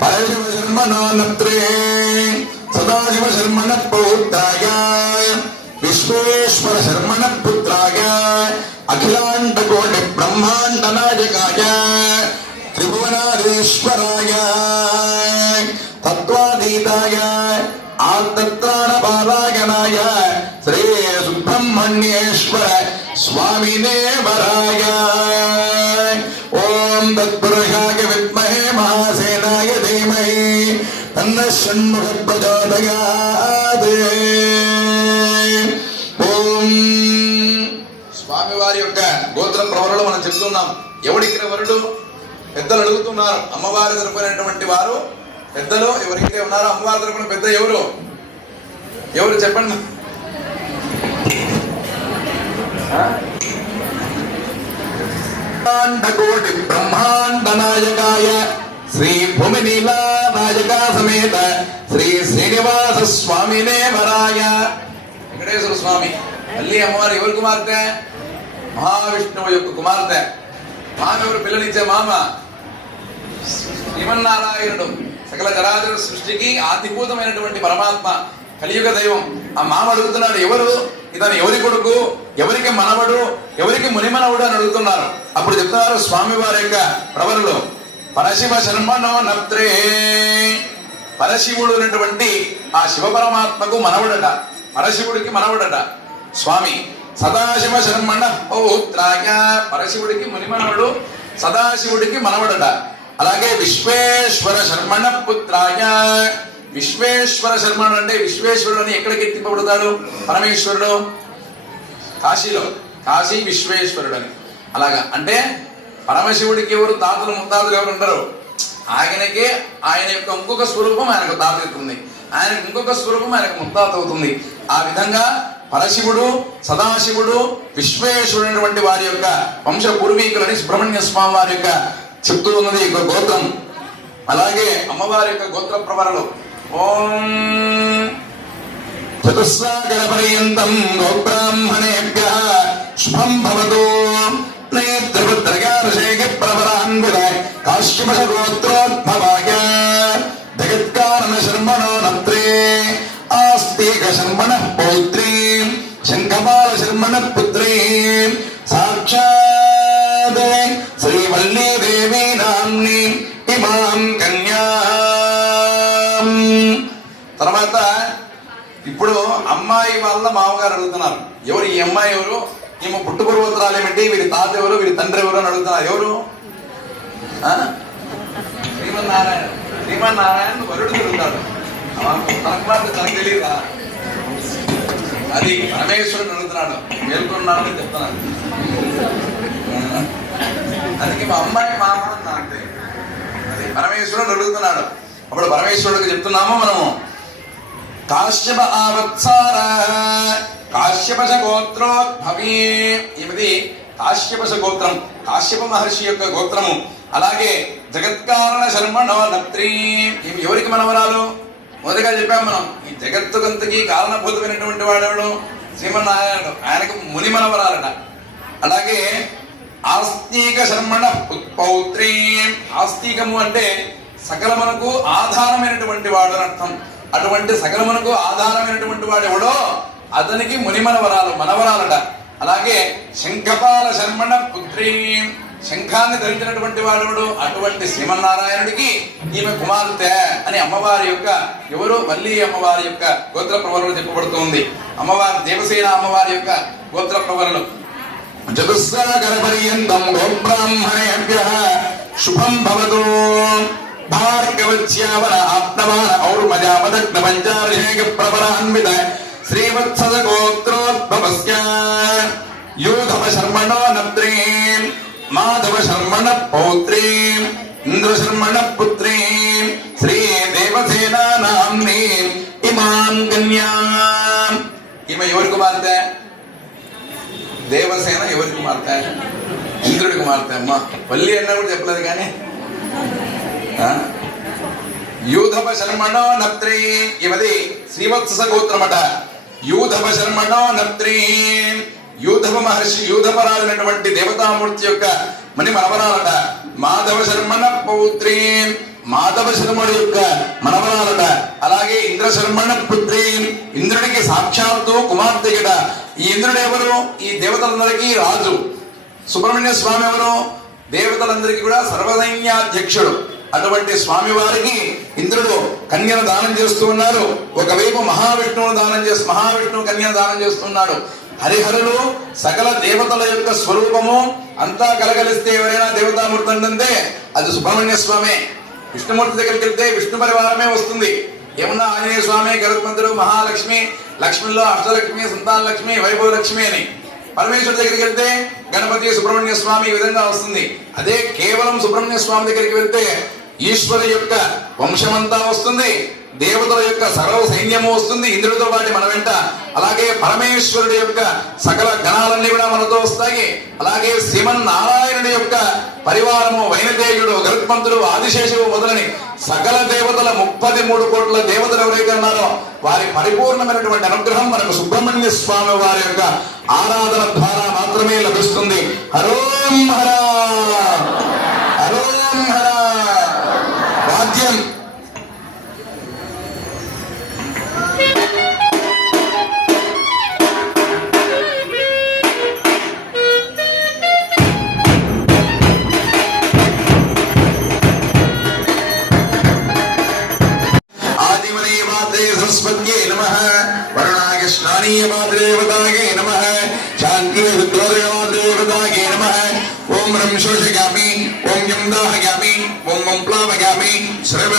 పరశివ శర్మణో నత్రే సదాశివ శర్మణ పౌత్రాయ విశ్వేశ్వర శర్మణ పుత్రాయ అఖిలాండ కోటి బ్రహ్మాండ నాయకాయ త్రిభువనాధీశ్వరాయ తత్వాతీతాయ ఆత్త్రాణ పారాయణాయ శ్రీ సుబ్రహ్మణ్యేశ్వర స్వామినే వరాయ ఓం తత్పురుషాయ విద్మహే మహాసేనాయ ధీమహి తన్న ఓం. స్వామి వారి యొక్క గోత్ర ప్రవరుడు మనం చెప్తున్నాం. ఎవడిక్కడ వరుడు పెద్దలు అడుగుతున్నారు. అమ్మవారి తరపునటువంటి వారు. పెద్దలు ఎవరైతే ఉన్నారో? అమ్మవారి తరపున పెద్ద ఎవరు? ఎవరు చెప్పండి. కోటి బ్రహ్మాండ నాయకాయ. శ్రీ భూమి నీలా నాయక సమేత శ్రీ శ్రీనివాస స్వామినే వరాయ వెంకటేశ్వర స్వామి మళ్ళీ అమ్మవారు ఎవరి కుమార్తె? మహావిష్ణువు యొక్క కుమార్తె. మామ ఎవరు? పిల్లనిచ్చే మామ? శ్రీమన్నారాయణుడు. సకల చరాచర సృష్టికి ఆతిభూతమైనటువంటి పరమాత్మ కలియుగ దైవం. ఆ మామ అడుగుతున్నాడు ఎవరు? ఇతను ఎవరి కొడుకు? ఎవరికి మనవడు? ఎవరికి మునిమనవుడు అని అడుగుతున్నారు. అప్పుడు చెప్తున్నారు స్వామి వారి యొక్క ప్రవరలో పరశివ శర్మనో నత్రే. పరశివుడు అనేటువంటి ఆ శివ పరమాత్మకు మనవుడట. పరశివుడికి మనవుడట. స్వామి సదాశివ శర్మణ పౌత్రాయ పరశివుడికి మునిమనవుడు సదాశివుడికి మనవడట. అలాగే విశ్వేశ్వర శర్మణ పుత్రాయ. విశ్వేశ్వర శర్మణుడు అంటే విశ్వేశ్వరుడు అని ఎక్కడికి ఎత్తిపబడతాడు పరమేశ్వరుడు. కాశీలో. కాశీ విశ్వేశ్వరుడు అని. అలాగా. అంటే పరమశివుడికి ఎవరు తాతలు ముత్తాతలు ఎవరు ఉండరు. ఆయనకే ఆయన యొక్క ఇంకొక స్వరూపం ఆయనకు తాత అవుతుంది ఆయన ఇంకొక స్వరూపం ఆయనకు ముత్తాత అవుతుంది ఆ విధంగా పరశివుడు సదాశివుడు విశ్వేశ్వరుడు అనేటువంటి వారి యొక్క వంశ పూర్వీకులని సుబ్రహ్మణ్య స్వామి వారి యొక్క చెప్తూ ఉన్నది ఈ యొక్క గోత్రం. అలాగే అమ్మవారి యొక్క గోత్ర ప్రవరలు. ఓం చతుస్సాగర పర్యంతం గోబ్రాహ్మణేభ్య శుభం భవతు. నేత్రభద్రగారశేఖ ప్రవరాన్విత కాశ్యప గోత్రోద్భవాయ జగత్కారణ శర్మణో నత్రే ఆస్తిక శర్మణ పౌత్రీ శంఖపాల శర్మణ పుత్రీ సాక్షాత్ శ్రీవల్లీ దేవి నామ్ని ఇమాం కన్యాం తర్వాత ఇప్పుడు అమ్మాయి వాళ్ళ మామగారు అడుగుతున్నారు. ఎవరు ఈ అమ్మాయి ఎవరు? ఈమె పుట్టుపూర్వోత్తరాలు ఏమిటి? వీరి తాత ఎవరు వీరి తండ్రి ఎవరు అని అడుగుతున్నారు. ఎవరు? శ్రీమన్నారాయణ. శ్రీమన్నారాయణ వరుడు తిరుగుతాడు తనకు మాత్రం తనకు తెలియదా? అది పరమేశ్వరుడు అడుగుతున్నాడు. మేల్కొన్నాడని చెప్తున్నాను అందుకే మా అమ్మాయి మామ అని అది పరమేశ్వరుడు అడుగుతున్నాడు. అప్పుడు పరమేశ్వరుడికి చెప్తున్నాము మనము. కాశ్యప ఆవత్సార కాశ్యపశ గోత్రోద్భవీ ఇది కాశ్యపశ గోత్రం కాశ్యప మహర్షి యొక్క గోత్రము. అలాగే జగత్కారణ శర్మ నవనత్రీ ఎవరికి మనవరాలు మొదటిగా చెప్పాం మనం ఈ జగత్తుకంతకి కారణభూతమైనటువంటి వాడేవాడు? శ్రీమన్నారాయణుడు. ఆయనకు ముని మనవరాలట అలాగే ఆస్తిక శర్మణ పౌత్రీ ఆస్తికము అంటే సకలమునకు ఆధారమైనటువంటి వాడు అర్థం. అటువంటి సకలమునకు ఆధారమైనటువంటి వాడు ఎవడో? అతనికి ముని మనవరాలు మనవరాలట అలాగే శంఖపాల శర్మణ పుత్రీ శంఖాన్ని ధరించినటువంటి వాడు అటువంటి శ్రీమన్నారాయణుడికి ఈమె కుమార్తె అని అమ్మవారి యొక్క ఎవరో వల్లి అమ్మవారి యొక్క గోత్ర ప్రవరణ చెప్పబడుతుంది. అమ్మవారి దేవసేన అమ్మవారి యొక్క గోత్ర ప్రవరణ చతుస్సాగర పర్యంతం గోబ్రాహ్మణేభ్య శుభం భవతు. భార్గవత్యావన ఆప్నవాన ఔర్మజామదగ్న పంచాభిషేక ప్రవరాన్విత శ్రీవత్సద గోత్రోద్భవస్య. యూధవ శర్మణో నత్రీం మాధవ శర్మణ పౌత్రీ ఇంద్రశర్మణ పుత్రీ శ్రీ దేవసేనా నామ్ని ఇమాం కన్యా ఈమె ఎవరి కుమార్తె దేవసేన ఎవరి కుమార్తె ఇంద్రుడి కుమార్తె అమ్మ పల్లి అన్న కూడా చెప్పలేదు కానీ ఆ? యూధవ శర్మణో నత్రీ ఇవది శ్రీవత్స గోత్రమట యూధవ శర్మణో నత్రీ యూధవ మహర్షి యూధపరాలైనటువంటి దేవతామూర్తి యొక్క మణి మనవరాలట. మాధవ శర్మణ పౌత్రీ మాధవ శర్మడి యొక్క మనవరాలట. అలాగే ఇంద్ర శర్మణ పుత్రి ఇంద్రుడికి సాక్షాత్తు కుమార్తెగట ఈ ఇంద్రుడు ఎవరు? ఈ దేవతలందరికీ రాజు. సుబ్రహ్మణ్య స్వామి ఎవరు? దేవతలందరికీ కూడా సర్వసైన్యాధ్యక్షుడు అటువంటి స్వామి వారికి ఇంద్రుడు కన్యను దానం చేస్తూ ఉన్నారు. ఒకవైపు మహావిష్ణువును దానం చేస్తూ మహావిష్ణువు కన్యను దానం చేస్తున్నాడు హరిహరులు సకల దేవతల యొక్క స్వరూపము అంతా కలగలిస్తే ఎవరైనా దేవతామూర్తి అంటే అది సుబ్రహ్మణ్య స్వామి. విష్ణుమూర్తి దగ్గరికి వెళ్తే విష్ణు పరివారమే వస్తుంది. ఏమన్నా ఆంజనేయ స్వామి గరుత్మంతుడు మహాలక్ష్మి లక్ష్మిలో అష్టలక్ష్మి సంతాన లక్ష్మి వైభవ లక్ష్మి అని. పరమేశ్వరు దగ్గరికి వెళ్తే గణపతి సుబ్రహ్మణ్య స్వామి ఈ విధంగా వస్తుంది. అదే కేవలం సుబ్రహ్మణ్య స్వామి దగ్గరికి వెళ్తే ఈశ్వరు యొక్క వంశమంతా వస్తుంది. దేవతల యొక్క సర్వ సైన్యము వస్తుంది. ఇంద్రుడితో పాటు మన వెంట అలాగే పరమేశ్వరుడి యొక్క సకల గణాలన్నీ కూడా మనతో వస్తాయి. అలాగే శ్రీమన్నారాయణుడి యొక్క పరివారము వైనదేయుడు గరుత్మంతుడు ఆదిశేషువు మొదలని సకల దేవతల ముప్పది మూడు కోట్ల దేవతలు ఎవరైతే ఉన్నారో వారి పరిపూర్ణమైనటువంటి అనుగ్రహం మనకు సుబ్రహ్మణ్య స్వామి వారి యొక్క ఆరాధన ద్వారా మాత్రమే లభిస్తుంది. హరోం హరా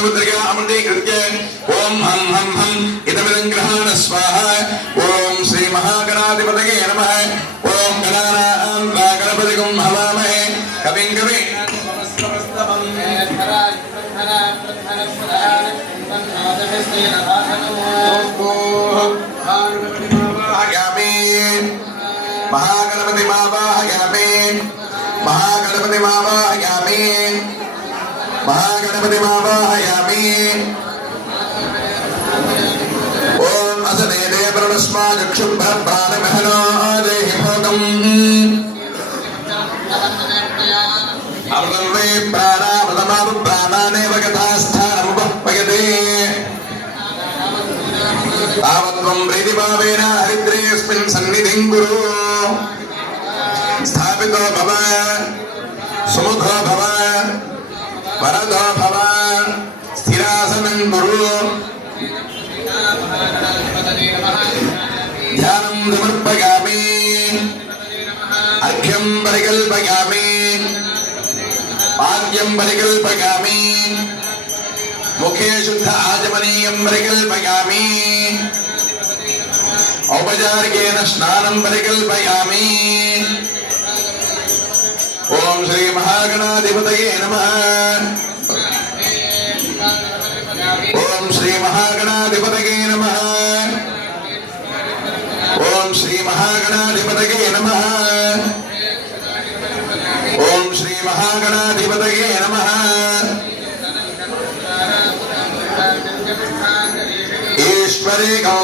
సర్వముద్రగా అమృతీకృత్య ఓం హం హం హం ఇదమిదం గ్రహాణ స్వాహ ఓం శ్రీ మహాగణాధిపతయే నమ ఓం గణానాం గణపతిగం హవామహే కవిం కవి మహాగణపతి మహాగణపతి మావాహయామి మహాగణపతి మావాహయామి మహాగణపతి మావాహయామి ఓం అసనే దేవరుణస్మా చక్షుభ్ర ప్రాణమహనో దేహి భోగం అమృతం వే ప్రాణామృతమాపు ప్రాణానేవ గతాస్థానముపయతే తావత్వం ప్రీతిభావేన హరిద్రేస్మిన్ సన్నిధిం గురు స్థాపితో భవ വരദോ ഭവാൻ സ്ഥിരാസനം കുരു ധ്യാനം സമർപ്പയാമി. അർഘ്യം പരികൽപയാമി പാദ്യം പരികൽപയാമി മുഖേ ശുദ്ധ ആചമനീയം പരികൽപയാമി ഔപചാരികേണ സ്നാനം പരികൽപയാമി ഓം ശ്രീ മഹാഗണാധിപതയേ നമഃ. మహాగణాధిపతయే నమ. ఈశ్వరే కౌ